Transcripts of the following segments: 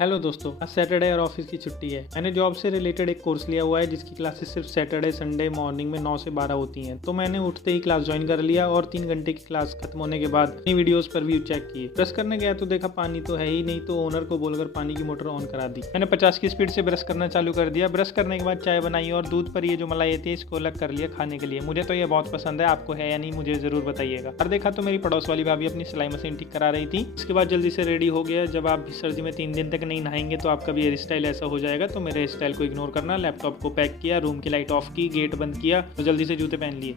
Hello दोस्तों, आज Saturday और ऑफिस की छुट्टी है। मैंने जॉब से रिलेटेड एक कोर्स लिया हुआ है जिसकी क्लासेस सिर्फ सैटरडे संडे मॉर्निंग में 9 से 12 होती हैं। तो मैंने उठते ही क्लास ज्वाइन कर लिया और 3 घंटे की क्लास खत्म होने के बाद अपनी वीडियोस पर व्यू चेक किए। ब्रश करने गया तो देखा पानी तो है ही नहीं, तो ओनर को बोलकर पानी की मोटर ऑन करा दी। मैंने 50 की स्पीड से ब्रश करना चालू कर दिया। ब्रश करने के बाद चाय बनाई और दूध पर ये जो मलाई थी इसको अलग कर लिया खाने के लिए। मुझे तो ये बहुत पसंद है, आपको है या नहीं मुझे जरूर बताइएगा। और देखा तो मेरी पड़ोस वाली भाभी अपनी सिलाई मशीन ठीक करा रही थी। इसके बाद जल्दी से रेडी हो गया। जब आप भी सर्दी में 3 दिन तक नहीं नहाएंगे तो आपका भी हेयर स्टाइल ऐसा हो जाएगा, तो मेरे हेयर स्टाइल को इग्नोर करना। लैपटॉप को पैक किया, रूम की लाइट ऑफ की, गेट बंद किया तो जल्दी से जूते पहन लिए।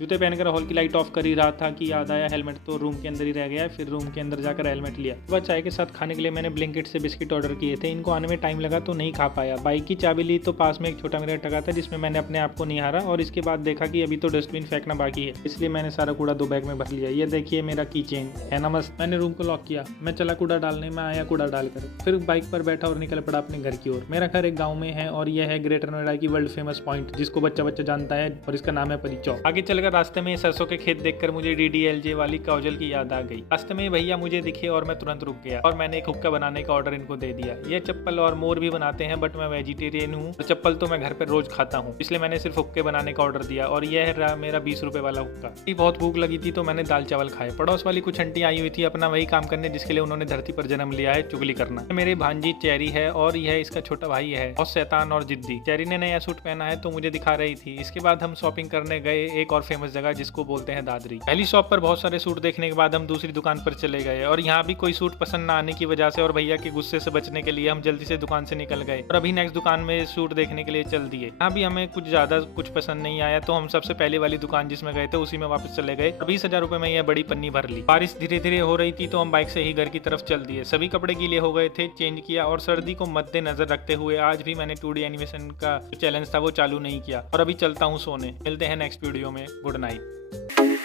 जूते पहनकर हॉल की लाइट ऑफ कर ही रहा था कि याद आया हेलमेट तो रूम के अंदर ही रह गया। फिर रूम के अंदर जाकर हेलमेट लिया। सुबह चाय के साथ खाने के लिए मैंने ब्लिंकिट से बिस्किट ऑर्डर किए थे। इनको आने में टाइम लगा तो नहीं खा पाया। बाइक की चाबी ली तो पास में एक छोटा मिरर टका था जिसमें मैंने अपने आप को निहारा और इसके बाद देखा कि अभी तो डस्टबिन फेंकना बाकी है, इसलिए मैंने सारा कूड़ा 2 बैग में भर लिया। ये देखिए मेरा की चेन है ना मस्त। मैंने रूम को लॉक किया, मैं चला कूड़ा डालने में आया कूड़ा डालकर, फिर बाइक पर बैठा और निकल पड़ा अपने घर की ओर। मेरा घर एक गाँव में है और यह है ग्रेटर नोएडा की वर्ल्ड फेमस पॉइंट जिसको बच्चा बच्चा जानता है और इसका नाम है परी चौक। आगे चलकर रास्ते में सरसों के खेत देखकर मुझे DDLJ वाली काजल की याद आ गई। रास्ते में भैया मुझे दिखे और मैं तुरंत रुक गया और मैंने एक हुक्का बनाने का ऑर्डर इनको दे दिया। ये चप्पल और मोर भी बनाते हैं बट मैं वेजिटेरियन हूँ और चप्पल तो मैं घर पर रोज खाता हूँ, इसलिए मैंने सिर्फ हुक्के बनाने का ऑर्डर दिया और यह रहा मेरा 20 रुपए वाला हुक्का। बहुत भूख लगी थी तो मैंने दाल चावल खाए। पड़ोस वाली कुछ आंटी आई हुई थी अपना वही काम करने जिसके लिए उन्होंने धरती पर जन्म लिया है, चुगली करना। मेरे भांजी चेरी है और यह इसका छोटा भाई है, बहुत शैतान और जिद्दी। चेरी ने नया सूट पहना है तो मुझे दिखा रही थी। इसके बाद हम शॉपिंग करने गए एक और फेमस जगह जिसको बोलते हैं दादरी। पहली शॉप पर बहुत सारे सूट देखने के बाद हम दूसरी दुकान पर चले गए और यहाँ भी कोई सूट पसंद ना आने की वजह से और भैया के गुस्से से बचने के लिए हम जल्दी से दुकान से निकल गए और अभी नेक्स्ट दुकान में सूट देखने के लिए चल दिए। यहाँ भी हमें कुछ ज्यादा कुछ पसंद नहीं आया तो हम सबसे पहले वाली दुकान जिसमें गए थे उसी में वापस चले गए। 20,000 रुपए में यह बड़ी पन्नी भर ली। बारिश धीरे धीरे हो रही थी तो हम बाइक से ही घर की तरफ चल दिए। सभी कपड़े गीले हो गए थे, चेंज किया और सर्दी को मद्देनजर रखते हुए आज भी मैंने 2D एनिमेशन का चैलेंज था वो चालू नहीं किया और अभी चलता हूँ सोने। मिलते हैं नेक्स्ट वीडियो में। Good night.